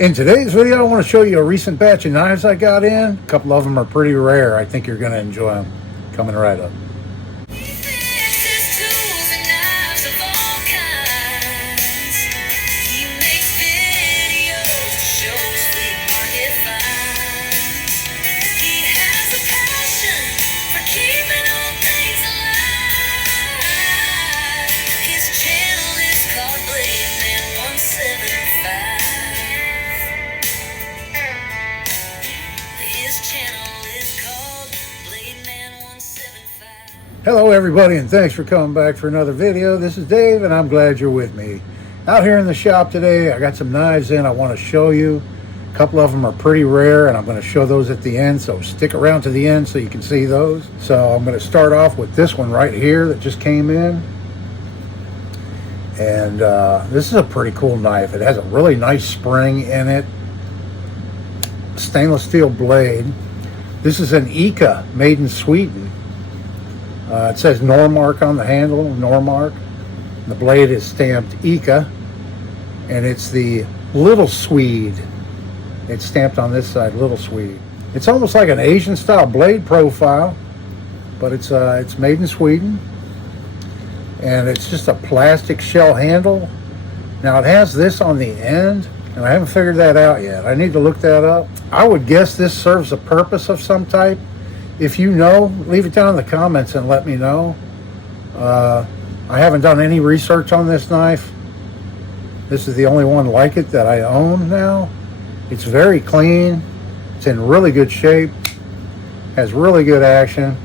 In today's video, I want to show you a recent batch of knives I got in. A couple of them are pretty rare. I think you're going to enjoy them. Coming right up. Hello everybody, and thanks for coming back for another video. This is Dave and I'm glad you're with me. Out here in the shop today, I got some knives in I want to show you. A couple of them are pretty rare and I'm going to show those at the end, so stick around to the end so you can see those. So I'm going to start off with this one right here that just came in. And this is a pretty cool knife. It has a really nice spring in it. Stainless steel blade. This is an Ica made in Sweden. It says Normark on the handle, Normark. The blade is stamped Ica, and it's the Little Swede. It's stamped on this side, Little Swede. It's almost like an Asian style blade profile, but it's made in Sweden. And it's just a plastic shell handle. Now it has this on the end, and I haven't figured that out yet. I need to look that up. I would guess this serves a purpose of some type. If you know, leave it down in the comments and let me know. I haven't done any research on this knife. This is the only one like it that I own now. It's very clean. It's in really good shape. Has really good action.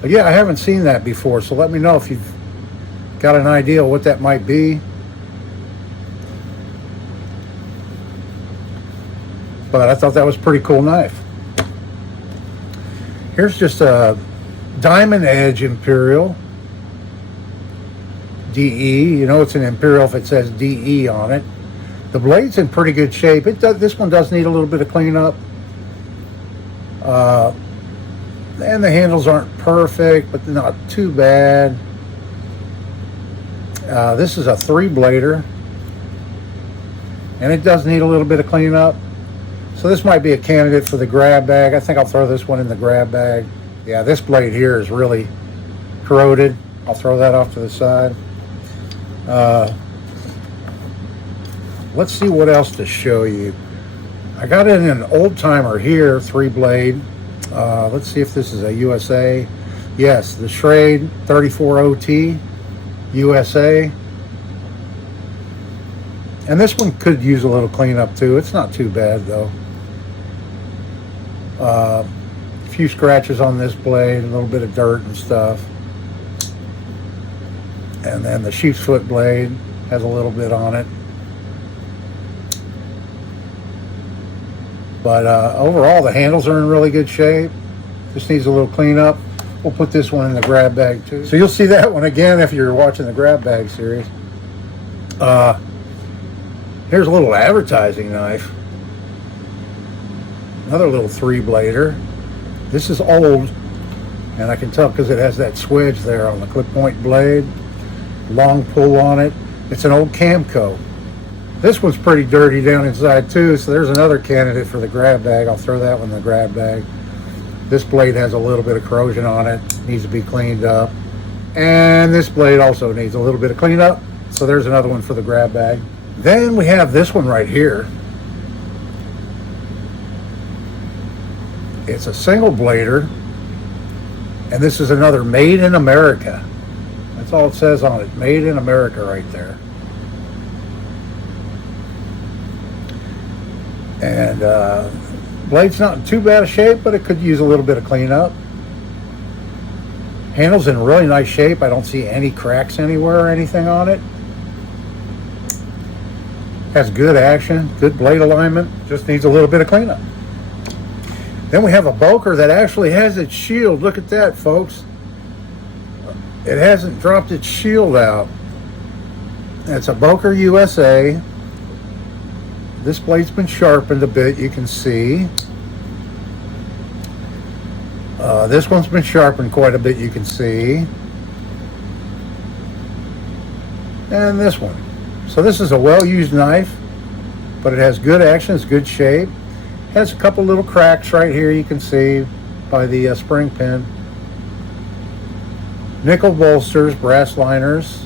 But yeah, I haven't seen that before, so let me know if you've got an idea what that might be. But I thought that was a pretty cool knife. Here's just a diamond edge Imperial DE. You know it's an Imperial if it says DE on it. The blade's in pretty good shape. This one does need a little bit of cleanup. And the handles aren't perfect, but not too bad. This is a 3-blader. And it does need a little bit of cleanup. So this might be a candidate for the grab bag. I think I'll throw this one in the grab bag. Yeah, this blade here is really corroded. I'll throw that off to the side. Let's see what else to show you. I got it in an old timer here, 3-blade. Let's see if this is a USA. Yes, the Schrade 34OT USA. And this one could use a little cleanup too. It's not too bad though. A few scratches on this blade, a little bit of dirt and stuff. And then the sheep's foot blade has a little bit on it. But overall, the handles are in really good shape. Just needs a little cleanup. We'll put this one in the grab bag too. So you'll see that one again if you're watching the grab bag series. Here's a little advertising knife. Another little 3-blader. This is old, and I can tell because it has that swedge there on the clip point blade. Long pull on it. It's an old Camco. This one's pretty dirty down inside too, so there's another candidate for the grab bag. I'll throw that one in the grab bag. This blade has a little bit of corrosion on it. Needs to be cleaned up. And this blade also needs a little bit of cleanup. So there's another one for the grab bag. Then we have this one right here. It's a single blader, and this is another made in America. That's all it says on it, made in America right there. And blade's not in too bad a shape, but it could use a little bit of cleanup. Handle's in really nice shape. I don't see any cracks anywhere or anything on it. Has good action, good blade alignment, just needs a little bit of cleanup. Then we have a Boker that actually has its shield. Look at that, folks. It hasn't dropped its shield out. It's a Boker USA. This blade's been sharpened a bit, you can see. This one's been sharpened quite a bit, you can see. And this one. So this is a well-used knife, but it has good action, it's good shape. It has a couple little cracks right here you can see by the spring pin. Nickel bolsters, brass liners.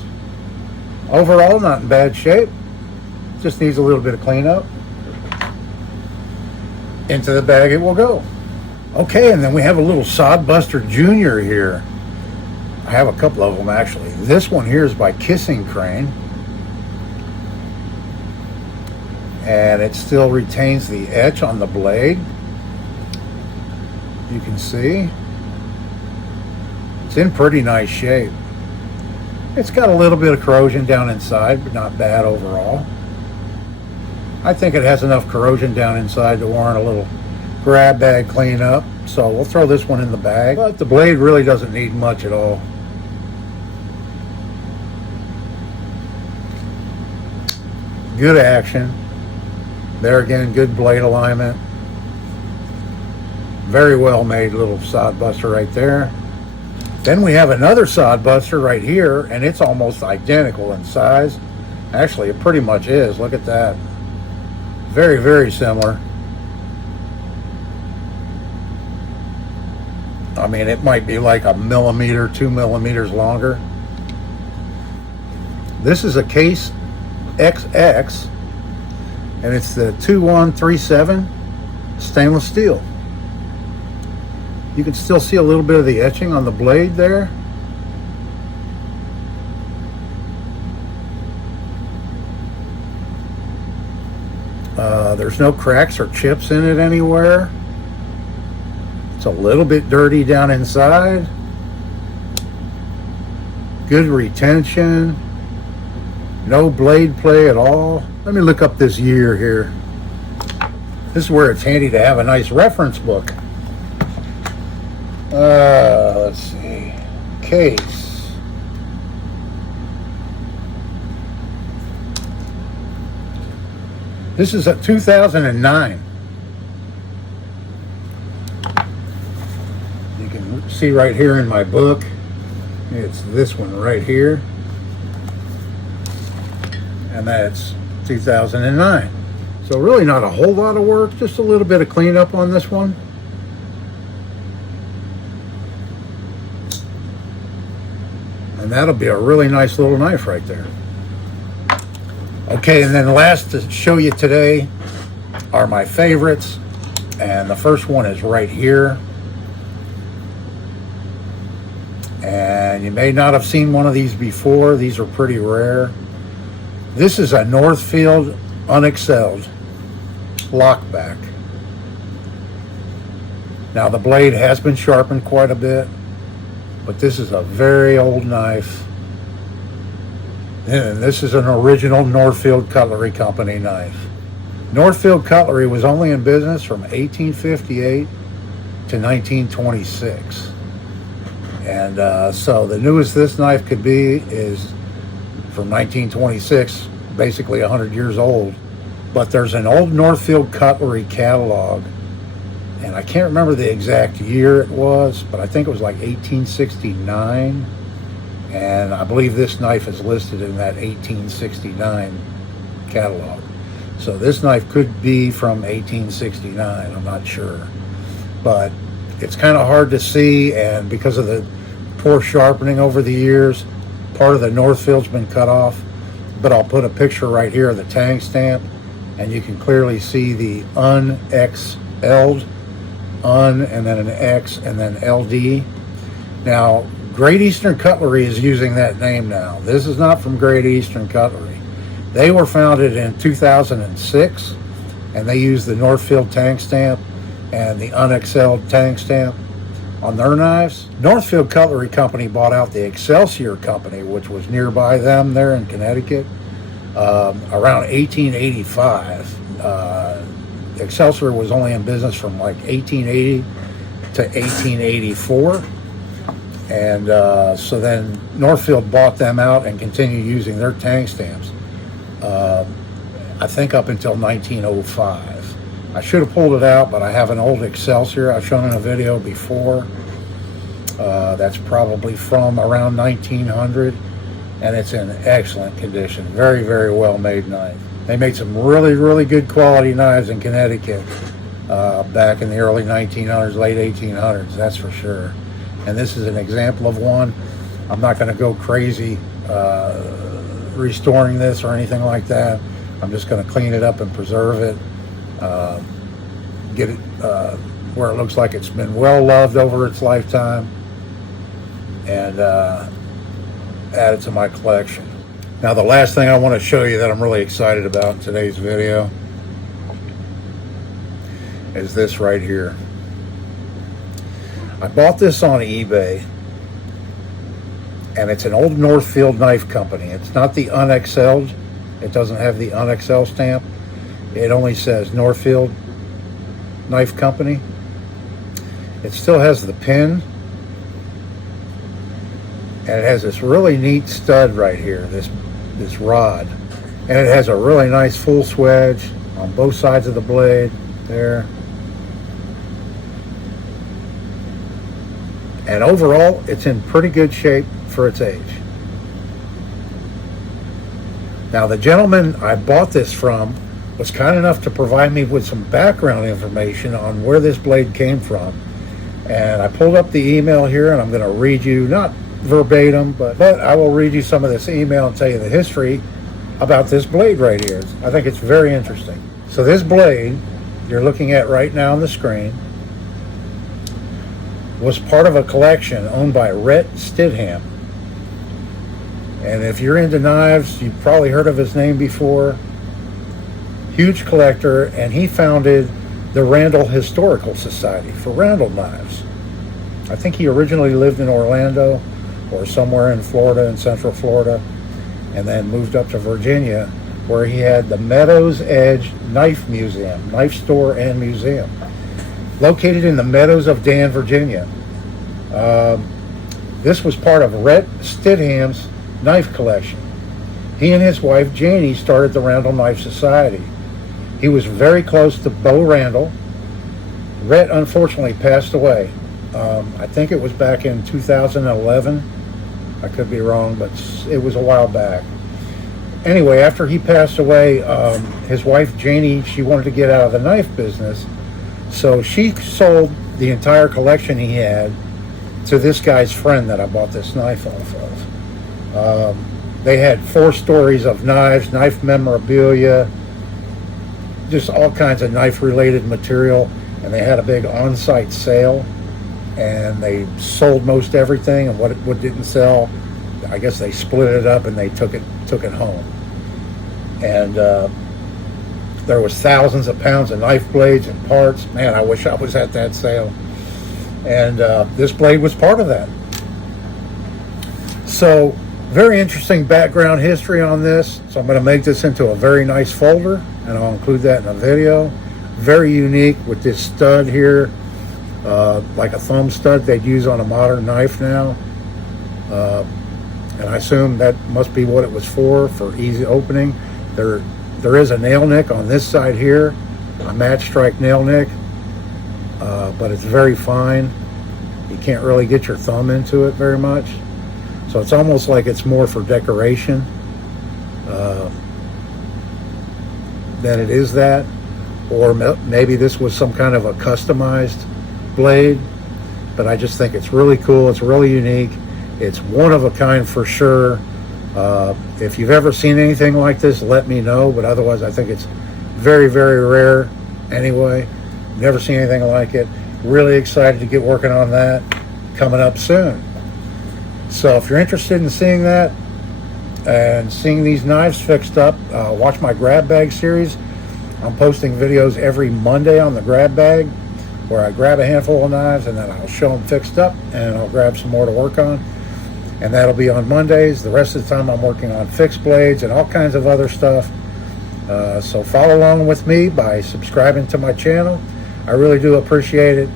Overall, not in bad shape. Just needs a little bit of cleanup. Into the bag it will go. Okay, and then we have a little Sodbuster Junior here. I have a couple of them actually. This one here is by Kissing Crane. And it still retains the etch on the blade. You can see. It's in pretty nice shape. It's got a little bit of corrosion down inside, but not bad overall. I think it has enough corrosion down inside to warrant a little grab bag cleanup. So we'll throw this one in the bag. But the blade really doesn't need much at all. Good action. There again, good blade alignment. Very well made little Sodbuster right there. Then we have another Sodbuster right here, and it's almost identical in size. Actually, it pretty much is. Look at that. Very, very similar. I mean, it might be like a millimeter, 2 millimeters longer. This is a Case XX, and it's the 2137 stainless steel. You can still see a little bit of the etching on the blade there. There's no cracks or chips in it anywhere. It's a little bit dirty down inside. Good retention. No blade play at all. Let me look up this year here. This is where it's handy to have a nice reference book. Let's see. Case. This is a 2009. You can see right here in my book. It's this one right here. And that's 2009. So really not a whole lot of work, just a little bit of cleanup on this one. And that'll be a really nice little knife right there. Okay, and then last to show you today are my favorites. And the first one is right here. And you may not have seen one of these before. These are pretty rare. This is a Northfield unexcelled lockback. Now the blade has been sharpened quite a bit, but this is a very old knife. And this is an original Northfield Cutlery Company knife. Northfield Cutlery was only in business from 1858 to 1926. And so the newest this knife could be is from 1926, basically 100 years old. But there's an old Northfield Cutlery catalog, and I can't remember the exact year it was, but I think it was like 1869. And I believe this knife is listed in that 1869 catalog. So this knife could be from 1869, I'm not sure. But it's kind of hard to see, and because of the poor sharpening over the years, part of the Northfield's been cut off. But I'll put a picture right here of the tang stamp, and you can clearly see the unXL'd, and then an X, and then LD. Now, Great Eastern Cutlery is using that name now. This is not from Great Eastern Cutlery. They were founded in 2006, and they use the Northfield tang stamp and the unexcelled tang stamp on their knives. Northfield Cutlery Company bought out the Excelsior Company, which was nearby them there in Connecticut, around 1885. Excelsior was only in business from like 1880 to 1884. And so then Northfield bought them out and continued using their tang stamps, I think up until 1905. I should have pulled it out, but I have an old Excelsior I've shown in a video before. That's probably from around 1900. and it's in excellent condition. Very, very well made knife. They made some really, really good quality knives in Connecticut back in the early 1900s, late 1800s, that's for sure. And this is an example of one. I'm not going to go crazy restoring this or anything like that. I'm just going to clean it up and preserve it, get it where it looks like it's been well loved over its lifetime, and add it to my collection. Now, the last thing I want to show you that I'm really excited about in today's video is this right here. I bought this on eBay, and it's an old Northfield knife company. It's not the unexcelled. It doesn't have the unexcelled stamp. It only says Northfield Knife Company. It still has the pin, and it has this really neat stud right here, this rod, and it has a really nice full swedge on both sides of the blade there. And overall, it's in pretty good shape for its age. Now, the gentleman I bought this from was kind enough to provide me with some background information on where this blade came from. And I pulled up the email here, and I'm going to read you, not verbatim, but I will read you some of this email and tell you the history about this blade right here. I think it's very interesting. So this blade you're looking at right now on the screen was part of a collection owned by Rhett Stidham. And if you're into knives, you've probably heard of his name before. Huge collector, and he founded the Randall Historical Society for Randall knives. I think he originally lived in Orlando or somewhere in Florida, in Central Florida, and then moved up to Virginia, where he had the Meadows Edge Knife Museum, knife store and museum, located in the Meadows of Dan, Virginia. This was part of Rhett Stidham's knife collection. He and his wife Janie started the Randall Knife Society. He was very close to Bo Randall. Rhett unfortunately passed away. I think it was back in 2011. I could be wrong, but it was a while back. Anyway, after he passed away, his wife Janie, she wanted to get out of the knife business, so she sold the entire collection he had to this guy's friend that I bought this knife off of. They had 4 stories of knives, knife memorabilia, just all kinds of knife-related material, and they had a big on-site sale, and they sold most everything, and what didn't sell, I guess they split it up and they took it home. And there was thousands of pounds of knife blades and parts. Man, I wish I was at that sale. And this blade was part of that. So, very interesting background history on this. So I'm going to make this into a very nice folder, and I'll include that in a video. Very unique with this stud here, like a thumb stud they'd use on a modern knife now. And I assume that must be what it was for easy opening. There is a nail nick on this side here, a match strike nail nick, but it's very fine. You can't really get your thumb into it very much. So it's almost like it's more for decoration than it is that. Or maybe this was some kind of a customized blade, but I just think it's really cool. It's really unique. It's one of a kind for sure. If you've ever seen anything like this, let me know, but otherwise I think it's very, very rare anyway. Never seen anything like it. Really excited to get working on that coming up soon. So if you're interested in seeing that and seeing these knives fixed up, watch my grab bag series. I'm posting videos every Monday on the grab bag where I grab a handful of knives and then I'll show them fixed up, and I'll grab some more to work on. And that'll be on Mondays. The rest of the time I'm working on fixed blades and all kinds of other stuff. So follow along with me by subscribing to my channel. I really do appreciate it.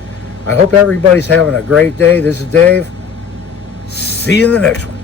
I hope everybody's having a great day. This is Dave. See you in the next one.